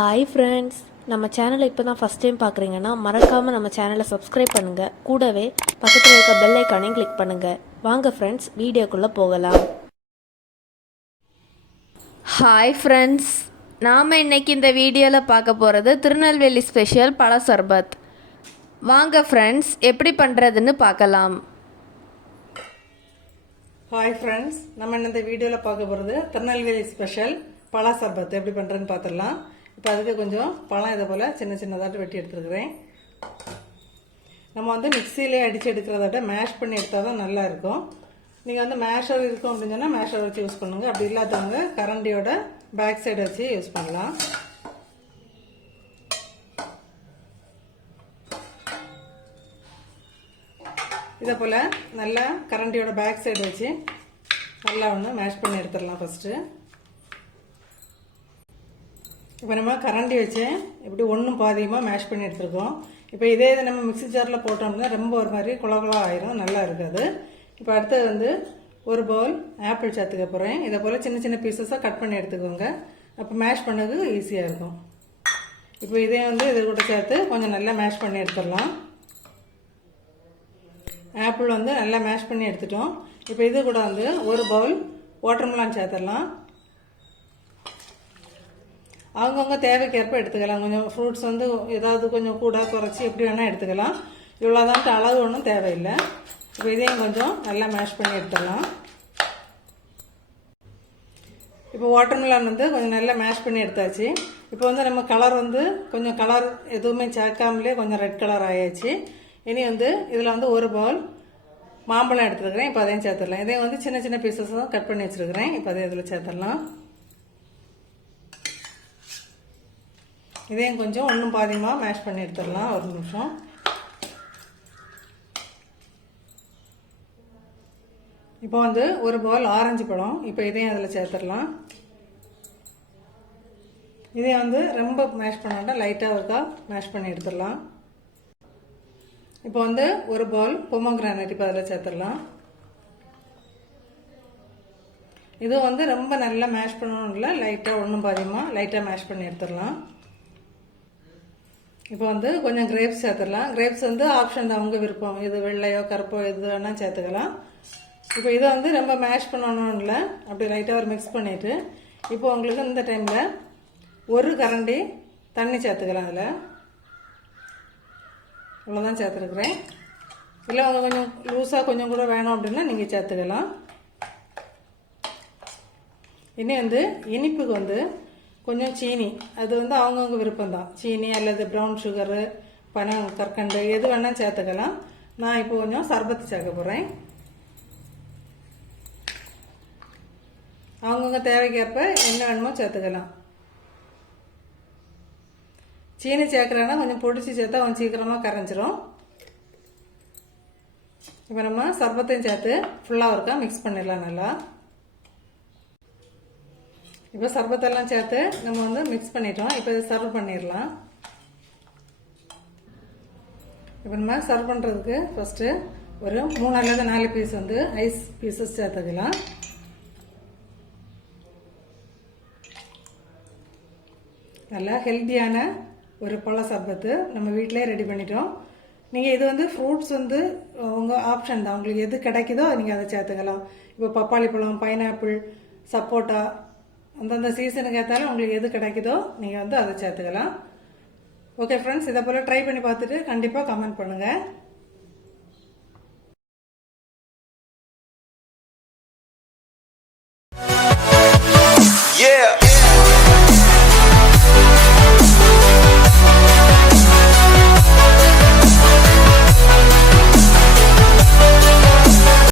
Hi friends, நம்ம சேனலை இப்போ தான் ஃபஸ்ட் டைம் பார்க்குறீங்கன்னா மறக்காமல் நம்ம சேனலை சப்ஸ்கிரைப் பண்ணுங்கள். கூடவே பக்கத்தில் இருக்க பெல் ஐக்கானையும் கிளிக் பண்ணுங்கள். வாங்க ஃப்ரெண்ட்ஸ், வீடியோக்குள்ளே போகலாம். ஹாய் ஃப்ரெண்ட்ஸ், நாம் இன்றைக்கி இந்த வீடியோவில் பார்க்க போகிறது திருநெல்வேலி ஸ்பெஷல் பழ சர்பத். வாங்க ஃப்ரெண்ட்ஸ், எப்படி பண்ணுறதுன்னு பார்க்கலாம். ஹாய் ஃப்ரெண்ட்ஸ், நம்ம இந்த வீடியோவில் பார்க்க போகிறது திருநெல்வேலி ஸ்பெஷல் பழ சர்பத் எப்படி பண்ணுறதுன்னு பார்த்துடலாம். இப்போ அதுக்கு கொஞ்சம் பழம் இதை போல் சின்ன சின்னதாட்டு வெட்டி எடுத்துருக்குறேன். நம்ம வந்து மிக்சியிலே அடித்து எடுக்கிறதாட்ட மேஷ் பண்ணி எடுத்தால் தான் நல்லா இருக்கும். நீங்கள் வந்து மேஷர் இருக்கும் அப்படின்னு சொன்னால் மேஷர் வச்சு யூஸ் பண்ணுங்கள். அப்படி இல்லாதவங்க கரண்டியோட பேக் சைடு வச்சு யூஸ் பண்ணலாம். இதை போல் நல்லா கரண்டியோட பேக் சைடு வச்சு நல்லா ஒன்று மேஷ் பண்ணி எடுத்துடலாம். ஃபஸ்ட்டு இப்போ நம்ம கரண்டி வச்சு இப்படி ஒன்றும் பாதியமாக மேஷ் பண்ணி எடுத்துருக்கோம். இப்போ இதே இது நம்ம மிக்ஸி ஜாரில் போட்டோம்னா ரொம்ப ஒரு மாதிரி குளகுளா ஆயிரும், நல்லா இருக்காது. இப்போ அடுத்தது வந்து ஒரு பவுல் ஆப்பிள் சேர்த்துக்க போகிறேன். இதை போல் சின்ன சின்ன பீசஸாக கட் பண்ணி எடுத்துக்கோங்க. அப்போ மேஷ் பண்ணது ஈஸியாக இருக்கும். இப்போ இதே வந்து இது கூட சேர்த்து கொஞ்சம் நல்லா மேஷ் பண்ணி எடுத்துடலாம். ஆப்பிள் வந்து நல்லா மேஷ் பண்ணி எடுத்துட்டோம். இப்போ இது கூட வந்து ஒரு பவுல் வாட்டர்மெலான் சேர்த்துடலாம். அவங்கவுங்க தேவைக்கேற்ப எடுத்துக்கலாம். கொஞ்சம் ஃப்ரூட்ஸ் வந்து ஏதாவது கொஞ்சம் கூட குறைச்சி எப்படி வேணால் எடுத்துக்கலாம். இவ்வளோதான்ட்டு அளவு ஒன்றும் தேவையில்லை. இப்போ இதையும் கொஞ்சம் நல்லா மேஷ் பண்ணி எடுத்துடலாம். இப்போ வாட்டர்மெலான் வந்து கொஞ்சம் நல்லா மேஷ் பண்ணி எடுத்தாச்சு. இப்போ வந்து நம்ம கலர் வந்து கொஞ்சம் கலர் எதுவுமே சேர்க்காமலே கொஞ்சம் ரெட் கலர் ஆயாச்சு. இனி வந்து இதில் வந்து ஒரு பவுல் மாம்பழம் எடுத்துருக்கிறேன். இப்போ அதையும் சேர்த்துடலாம். இதையும் வந்து சின்ன சின்ன பீசஸ் தான் கட் பண்ணி வச்சுருக்கிறேன். இப்போ அதையும் இதில் சேர்த்துடலாம். இதையும் கொஞ்சம் ஒன்றும் பாதியமாக மேஷ் பண்ணி எடுத்துடலாம். ஒரு நிமிஷம். இப்போ வந்து ஒரு பவுல் ஆரஞ்சு பழம், இப்போ இதையும் அதில் சேர்த்துடலாம். இதையும் வந்து ரொம்ப மேஷ் பண்ணாட்டா லைட்டாக இருக்கா மேஷ் பண்ணி எடுத்துடலாம். இப்போ வந்து ஒரு பவுல் பொமோகிரானேட் இப்போ அதில் சேர்த்துடலாம். இதுவும் வந்து ரொம்ப நல்லா மேஷ் பண்ணணும் இல்லை, லைட்டாக ஒன்றும் பாதியமாக லைட்டாக மேஷ் பண்ணி எடுத்துடலாம். இப்போ வந்து கொஞ்சம் கிரேப்ஸ் சேர்த்துடலாம். கிரேப்ஸ் வந்து ஆப்ஷன் தான், உங்கள் விருப்பம். இது வெள்ளையோ கருப்போ எது வேணால் சேர்த்துக்கலாம். இப்போ இதை வந்து ரொம்ப மேஷ் பண்ணணும் இல்லை, அப்படி லைட்டாக ஒரு மிக்ஸ் பண்ணிவிட்டு இப்போ உங்களுக்கு இந்த டைமில் ஒரு கரண்டி தண்ணி சேர்த்துக்கலாம். அதில் இவ்வளோதான் சேர்த்துருக்குறேன். இல்லை அவங்க கொஞ்சம் லூஸாக கொஞ்சம் கூட வேணும் அப்படின்னா நீங்கள் சேர்த்துக்கலாம். இனி வந்து இனிப்புக்கு வந்து கொஞ்சம் சீனி, அது வந்து அவங்கவுங்க விருப்பம்தான். சீனி அல்லது ப்ரௌன் சுகரு, பனம் கற்கண்டு எது வேணால் சேர்த்துக்கலாம். நான் இப்போ கொஞ்சம் சர்பத்து சேர்க்க போகிறேன். அவங்கவுங்க தேவைக்கேற்ப என்ன வேணுமோ சேர்த்துக்கலாம். சீனி சேர்க்குறேன்னா கொஞ்சம் பொடிச்சு சேர்த்தா கொஞ்சம் சீக்கிரமாக கரைஞ்சிரும். இப்போ நம்ம சர்பத்தையும் சேர்த்து ஃபுல்லாக இருக்கா மிக்ஸ் பண்ணிடலாம் நல்லா. இப்போ சர்பத்தெல்லாம் சேர்த்து நம்ம வந்து மிக்ஸ் பண்ணிட்டோம். இப்போ இதை சர்வ் பண்ணிடலாம். இப்போ நம்ம சர்வ் பண்ணுறதுக்கு ஃபஸ்ட்டு ஒரு 3 அல்லது 4 பீஸ் வந்து ஐஸ் பீசஸ் சேர்த்துக்கலாம். நல்லா ஹெல்த்தியான ஒரு பழ சர்பத்து நம்ம வீட்டிலே ரெடி பண்ணிட்டோம். நீங்கள் இது வந்து ஃப்ரூட்ஸ் வந்து உங்கள் ஆப்ஷன் தான், உங்களுக்கு எது கிடைக்குதோ நீங்கள் அதை சேர்த்துக்கலாம். இப்போ பப்பாளி பழம், பைனாப்பிள், சப்போட்டா அந்தந்த சீசனுக்கு ஏற்றாலும் உங்களுக்கு எது கிடைக்குதோ நீங்கள் வந்து அதை சேர்த்துக்கலாம். ஓகே ஃப்ரெண்ட்ஸ், இதை போல் ட்ரை பண்ணி பார்த்துட்டு கண்டிப்பாக கமெண்ட் பண்ணுங்கள்.